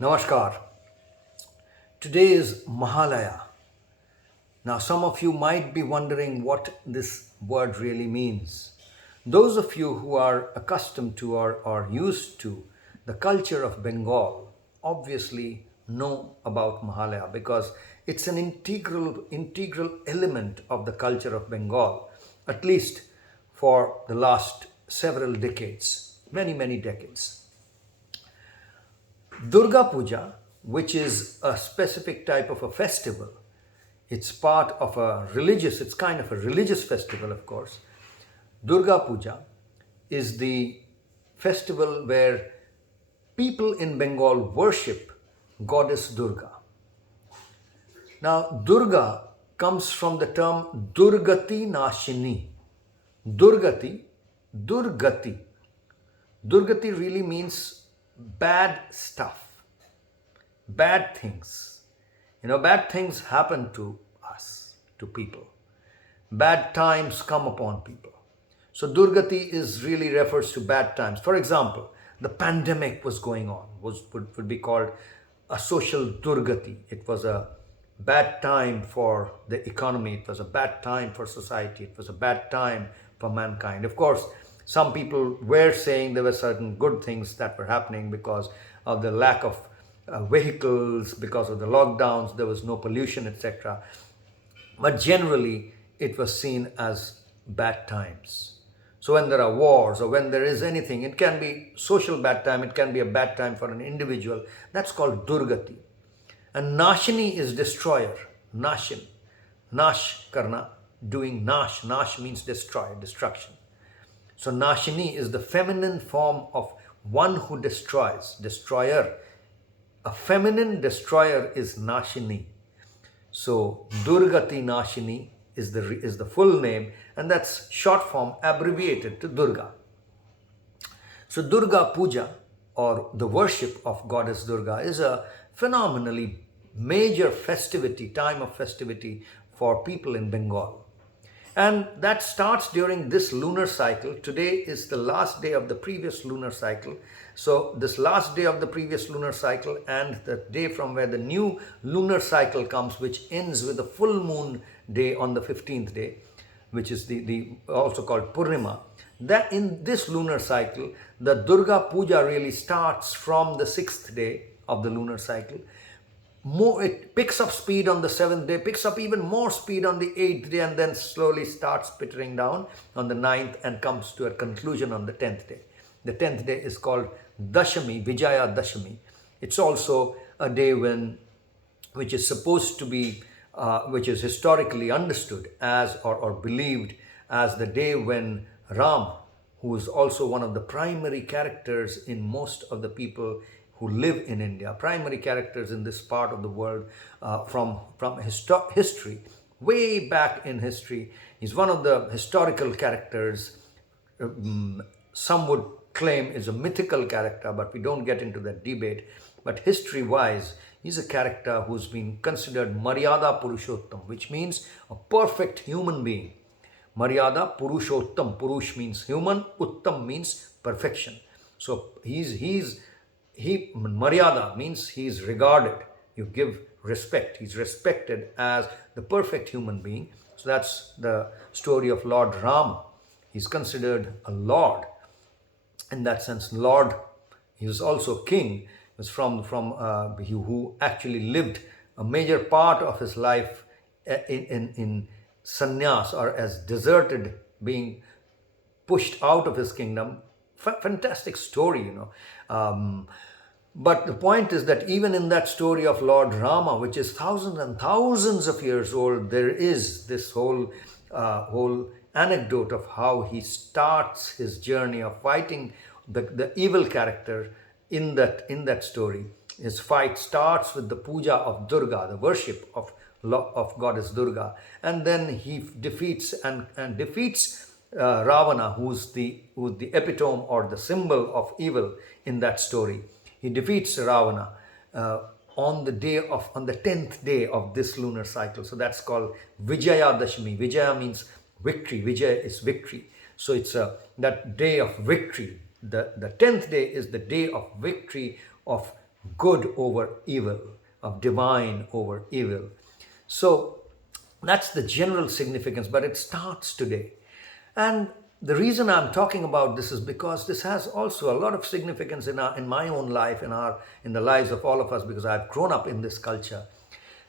Namaskar. Today is Mahalaya. Now, some of you might be wondering what this word really means. Those of you who are accustomed to or used to the culture of Bengal obviously know about Mahalaya because it's an integral element of the culture of Bengal, at least for the last several decades, many decades. Durga Puja, which is a specific type of a festival, it's part of it's kind of a religious festival, of course. Durga Puja is the festival where people in Bengal worship Goddess Durga. Now, Durga comes from the term Durgati Nashini. Durgati, Durgati. Durgati really means bad stuff, bad things. Bad things happen to us, to people. Bad times come upon people. So Durgati is really refers to bad times. For example, the pandemic was going on, would be called a social Durgati. It was a bad time for the economy. It was a bad time for society. It was a bad time for mankind. Of course, some people were saying there were certain good things that were happening because of the lack of vehicles, because of the lockdowns, there was no pollution, etc. But generally, it was seen as bad times. So when there are wars or when there is anything, it can be social bad time, it can be a bad time for an individual. That's called Durgati. And Nashini is destroyer. Nashin. Nash karna, doing nash. Nash means destroy, destruction. So Nashini is the feminine form of one who destroys, destroyer. A feminine destroyer is Nashini. So Durgati Nashini is the full name, and that's short form abbreviated to Durga. So Durga Puja, or the worship of Goddess Durga, is a phenomenally major time of festivity for people in Bengal. And that starts during this lunar cycle. Today is the last day of the previous lunar cycle. So this last day of the previous lunar cycle and the day from where the new lunar cycle comes, which ends with a full moon day on the 15th day, which is the also called Purnima. That in this lunar cycle, the Durga Puja really starts from the 6th day of the lunar cycle. It picks up speed on the 7th day, picks up even more speed on the 8th day, and then slowly starts petering down on the 9th and comes to a conclusion on the 10th day. The 10th day is called Dashami, Vijaya Dashami. It's also a day which is supposed to be, which is historically understood as or believed as the day when Ram, who is also one of the primary characters in most of the people who live in India, primary characters in this part of the world from history, way back in history. He's one of the historical characters. Some would claim is a mythical character, but we don't get into that debate. But history-wise, he's a character who's been considered Maryada Purushottam, which means a perfect human being. Maryada Purushottam. Purush means human, Uttam means perfection. So Maryada means he is regarded. You give respect. He's respected as the perfect human being. So that's the story of Lord Rama. He's considered a lord. In that sense, Lord, he was also king. He was who actually lived a major part of his life in sannyas, or as deserted, being pushed out of his kingdom. Fantastic story, But the point is that even in that story of Lord Rama, which is thousands and thousands of years old, there is this whole anecdote of how he starts his journey of fighting the evil character in that story. His fight starts with the puja of Durga, the worship of Goddess Durga, and then he defeats Ravana, who's the epitome or the symbol of evil in that story. He defeats Ravana on the 10th day of this lunar cycle. So that's called Vijaya Dashami. Vijaya means victory. Vijaya is victory. So it's that day of victory. The 10th day is the day of victory of good over evil, of divine over evil. So that's the general significance, but it starts today. And the reason I'm talking about this is because this has also a lot of significance in my own life, in the lives of all of us, because I've grown up in this culture.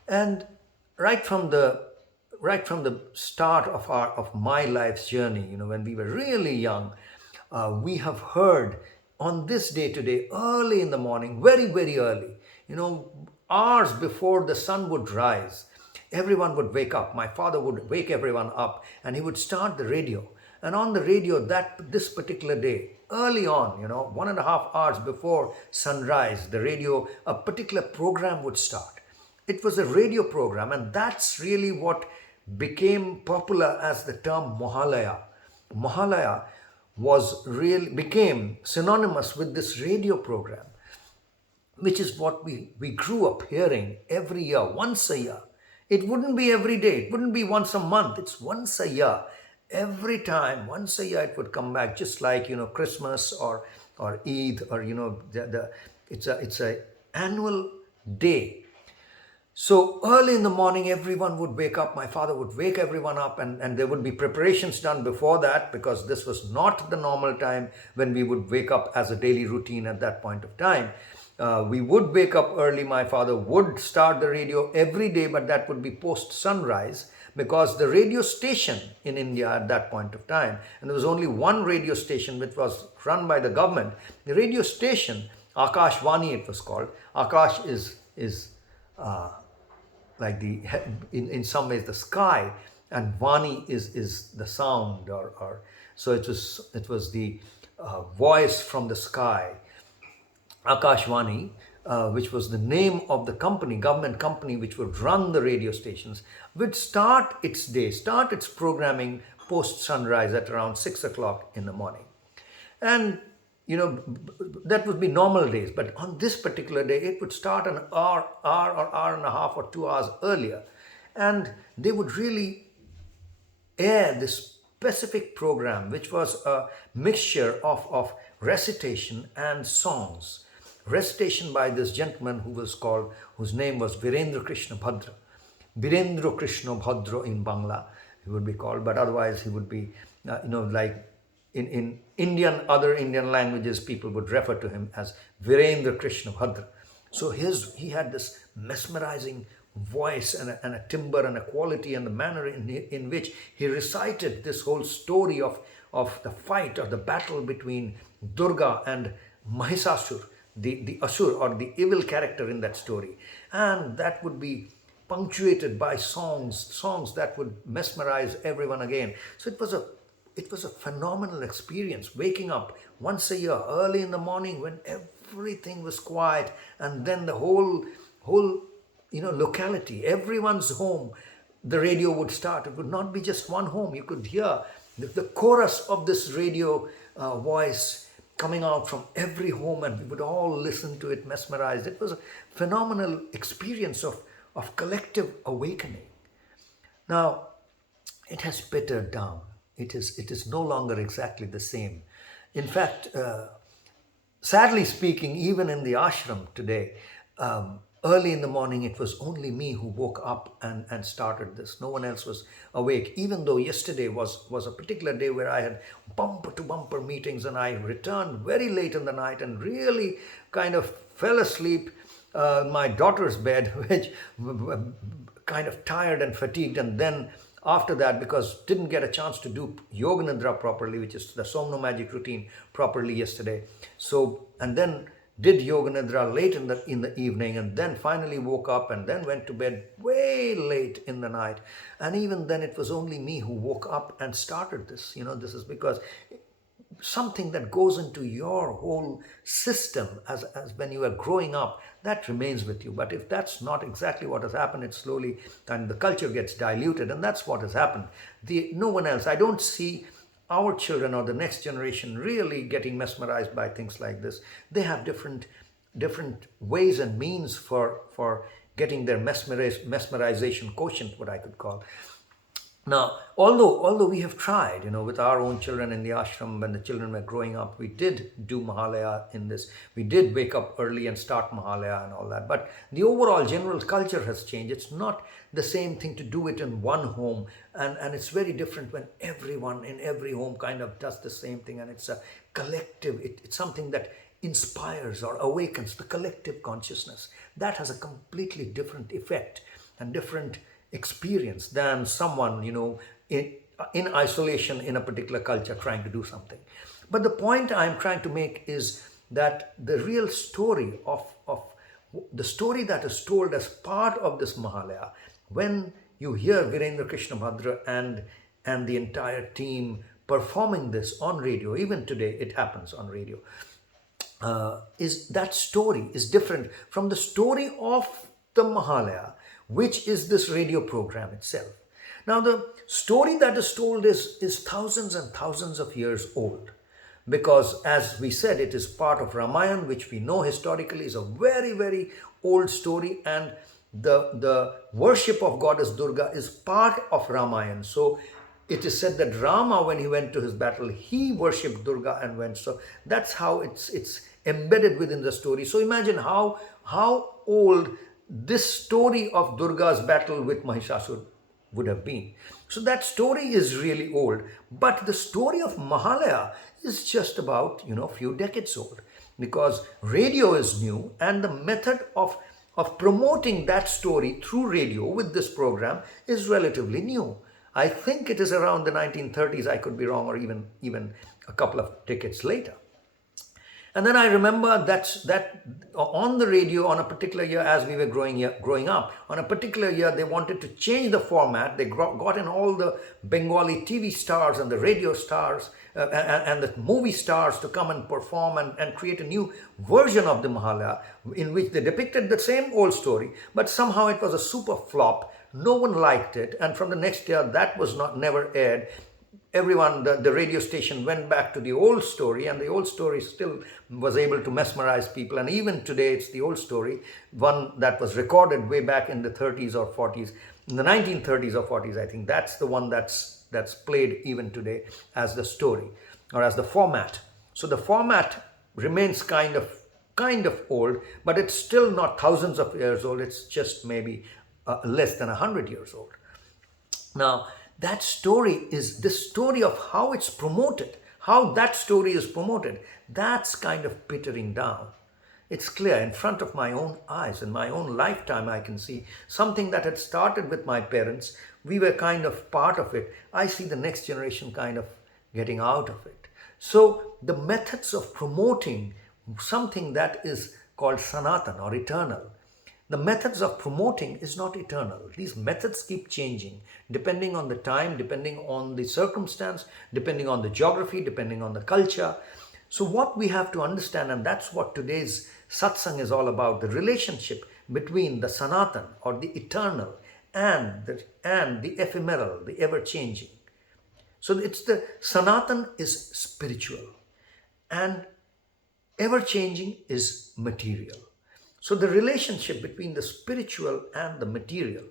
And right from the right from the start of my life's journey, when we were really young, we have heard on this day today, early in the morning, very, very early, hours before the sun would rise, everyone would wake up. My father would wake everyone up and he would start the radio. And on the radio, this particular day, early on, 1.5 hours before sunrise, the radio, a particular program would start. It was a radio program, and that's really what became popular as the term Mohalaya. Mohalaya became synonymous with this radio program, which is what we grew up hearing every year, once a year. It wouldn't be every day, it wouldn't be once a month, it's once a year. Every time, once a year, it would come back, just like Christmas or Eid, or it's a annual day. So early in the morning, everyone would wake up. My father would wake everyone up, and there would be preparations done before that, because this was not the normal time when we would wake up as a daily routine at that point of time. We would wake up early. My father would start the radio every day, but that would be post sunrise, because the radio station in India at that point of time, and there was only one radio station which was run by the government. The radio station, Akashvani it was called. Akash is like in some ways the sky, and Vani is the sound, or so it was the voice from the sky. Akashvani, which was the name of the company, government company, which would run the radio stations, would start its programming post sunrise at around 6 o'clock in the morning. And that would be normal days, but on this particular day, it would start an hour or hour and a half or 2 hours earlier, and they would really air this specific program, which was a mixture of recitation and songs. Recitation by this gentleman whose name was Virendra Krishna Bhadra. Virendra Krishna Bhadra in Bangla, he would be called, but otherwise he would be, like in other Indian languages, people would refer to him as Virendra Krishna Bhadra. So he had this mesmerizing voice and a timbre and a quality and the manner in which he recited this whole story of the fight or the battle between Durga and Mahisasur, the Asur, or the evil character in that story. And that would be punctuated by songs that would mesmerize everyone again. So it was a phenomenal experience, waking up once a year early in the morning when everything was quiet, and then the whole locality, everyone's home, the radio would start. It would not be just one home. You could hear the chorus of this radio voice coming out from every home, and we would all listen to it mesmerized. It was a phenomenal experience of collective awakening. Now, it has petered down. It is no longer exactly the same. In fact, sadly speaking, even in the ashram today, early in the morning, it was only me who woke up and started this. No one else was awake, even though yesterday was a particular day where I had bumper-to-bumper meetings, and I returned very late in the night and really kind of fell asleep in my daughter's bed, which kind of tired and fatigued. And then after that, because didn't get a chance to do Yoga Nidra properly, which is the Somno Magic routine properly yesterday. So, and then did Yoga Nidra late in the evening, and then finally woke up and then went to bed way late in the night. And even then, it was only me who woke up and started this. This is because something that goes into your whole system as when you are growing up, that remains with you. But if that's not exactly what has happened, it slowly, and the culture gets diluted, and that's what has happened. No one else, I don't see our children or the next generation really getting mesmerized by things like this. They have different ways and means for getting their mesmerization quotient, what I could call. Now, although we have tried, with our own children in the ashram, when the children were growing up, we did do Mahalaya in this. We did wake up early and start Mahalaya and all that. But the overall general culture has changed. It's not the same thing to do it in one home, and it's very different when everyone in every home kind of does the same thing, and it's a collective. It's something that inspires or awakens the collective consciousness. That has a completely different effect and different experience than someone in isolation in a particular culture trying to do something. But the point I'm trying to make is that the real story of the story that is told as part of this Mahalaya, when you hear Virendra Krishna Bhadra and the entire team performing this on radio, even today it happens on radio, is that story is different from the story of the Mahalaya, which is this radio program itself. Now, the story that is told is thousands and thousands of years old, because, as we said, it is part of Ramayana, which we know historically is a very, very old story, and the worship of goddess Durga is part of Ramayana. So it is said that Rama, when he went to his battle, he worshipped Durga and went. So that's how it's embedded within the story. So imagine how old this story of Durga's battle with Mahishasur would have been. So that story is really old, but the story of Mahalaya is just about a few decades old, because radio is new, and the method of promoting that story through radio with this program is relatively new. I think it is around the 1930s. I could be wrong, or even a couple of decades later. And then I remember that on the radio on a particular year, as we were growing up, on a particular year, they wanted to change the format. They got in all the Bengali TV stars and the radio stars and the movie stars to come and perform and create a new version of the Mahalaya, in which they depicted the same old story, but somehow it was a super flop. No one liked it, and from the next year, that was never aired. Everyone, the radio station went back to the old story, and the old story still was able to mesmerize people. And even today, it's the old story, one that was recorded way back in the 30s or 40s, in the 1930s or 40s. I think that's the one that's played even today as the story or as the format. So the format remains kind of old, but it's still not thousands of years old. It's just maybe less than 100 years old. Now, that story is the story of how it's promoted, how that story is promoted. That's kind of petering down. It's clear in front of my own eyes. In my own lifetime, I can see something that had started with my parents. We were kind of part of it. I see the next generation kind of getting out of it. So the methods of promoting something that is called Sanatan or eternal, the methods of promoting is not eternal. These methods keep changing depending on the time, depending on the circumstance, depending on the geography, depending on the culture. So what we have to understand, and that's what today's satsang is all about, the relationship between the Sanatan or the eternal and the ephemeral, the ever-changing. So it's the Sanatan is spiritual and ever-changing is material. So the relationship between the spiritual and the material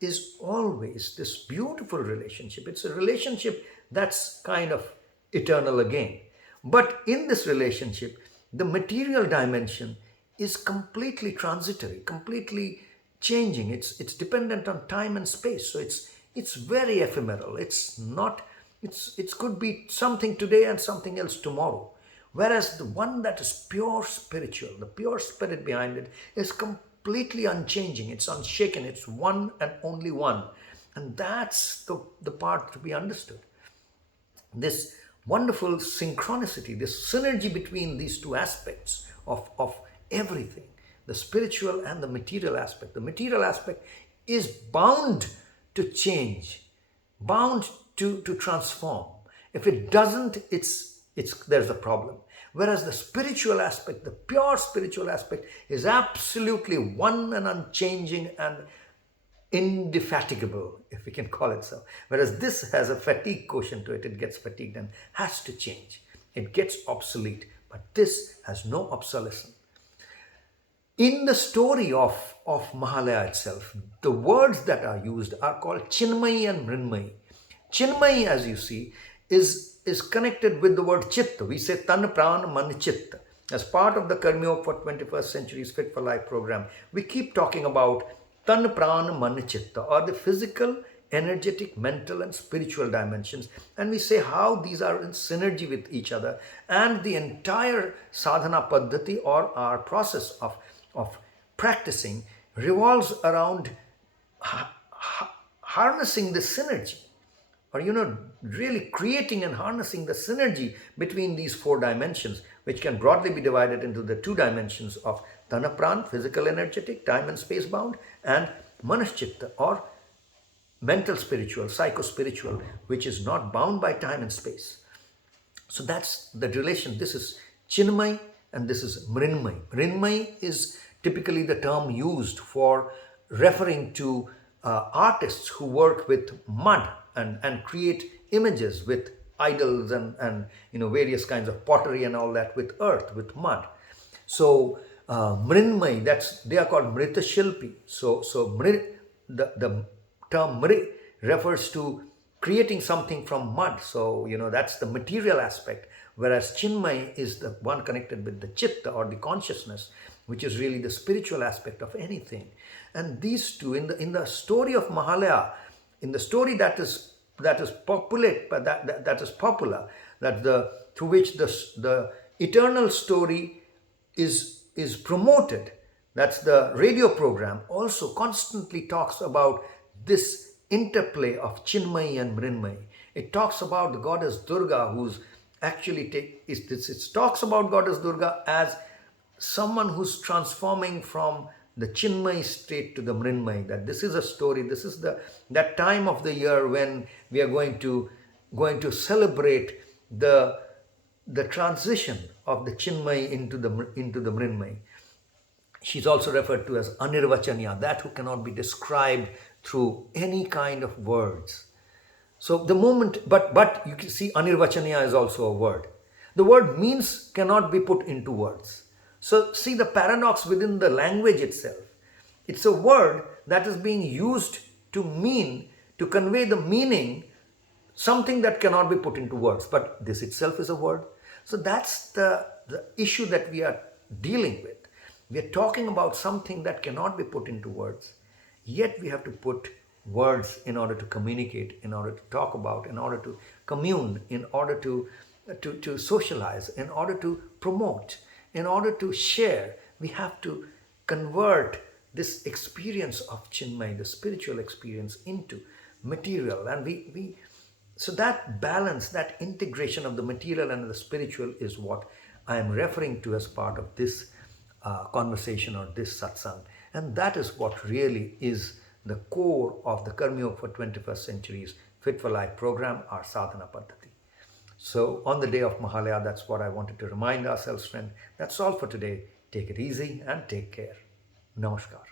is always this beautiful relationship. It's a relationship that's kind of eternal again. But in this relationship, the material dimension is completely transitory, completely changing. It's dependent on time and space. So it's very ephemeral. It could be something today and something else tomorrow. Whereas the one that is pure spiritual, the pure spirit behind it, is completely unchanging. It's unshaken. It's one and only one. And that's the part to be understood. This wonderful synchronicity, this synergy between these two aspects of everything, the spiritual and the material aspect. The material aspect is bound to change, bound to transform. If it doesn't, there's a problem. Whereas the spiritual aspect, the pure spiritual aspect, is absolutely one and unchanging and indefatigable, if we can call it so. Whereas this has a fatigue quotient to it. It gets fatigued and has to change. It gets obsolete. But this has no obsolescence. In the story of Mahalaya itself, the words that are used are called Chinmayi and Mrinmayi. Chinmayi, as you see, is connected with the word Chitta. We say Tan Pran Man Chitta. As part of the Karmyog for 21st Century's Fit for Life program, we keep talking about Tan Pran Man Chitta, or the physical, energetic, mental, and spiritual dimensions. And we say how these are in synergy with each other. And the entire sadhana paddhati, or our process of practicing, revolves around harnessing the synergy, or really creating and harnessing the synergy between these four dimensions, which can broadly be divided into the two dimensions of Tanapran, physical, energetic, time and space bound, and Manaschitta, or mental spiritual, psycho spiritual, which is not bound by time and space. So that's the relation. This is Chinmay and this is Mrinmay. Mrinmay is typically the term used for referring to artists who work with mud and create images with idols and various kinds of pottery and all that, with earth, with mud. So Mrinmay, they are called Mrita Shilpi. The term Mri refers to creating something from mud. So, that's the material aspect. Whereas Chinmay is the one connected with the Chitta, or the consciousness, which is really the spiritual aspect of anything. And these two, in the story of Mahalaya, in the story that is popular, through which the eternal story is promoted, that's the radio program, also constantly talks about this interplay of Chinmay and Mrinmay. It talks about the goddess Durga, who's actually it talks about goddess Durga as someone who's transforming from the Chinmay state to the Mrinmay. That this is a story. This is that time of the year when we are going to celebrate the transition of the Chinmay into the Mrinmay. She's also referred to as Anirvachaniya, that who cannot be described through any kind of words. So the moment, but you can see Anirvachaniya is also a word. The word means cannot be put into words. So see the paradox within the language itself. It's a word that is being used to convey the meaning, something that cannot be put into words. But this itself is a word. So that's the issue that we are dealing with. We are talking about something that cannot be put into words, yet we have to put words in order to communicate, in order to talk about, in order to commune, in order to socialize, in order to promote, in order to share. We have to convert this experience of Chinmay, the spiritual experience, into material. And so that balance, that integration of the material and the spiritual is what I am referring to as part of this conversation or this satsang. And that is what really is the core of the Karmyog for 21st Century's Fit for Life program, our sadhana paddhati. So on the day of Mahalaya, that's what I wanted to remind ourselves, friend. That's all for today. Take it easy and take care. Namaskar.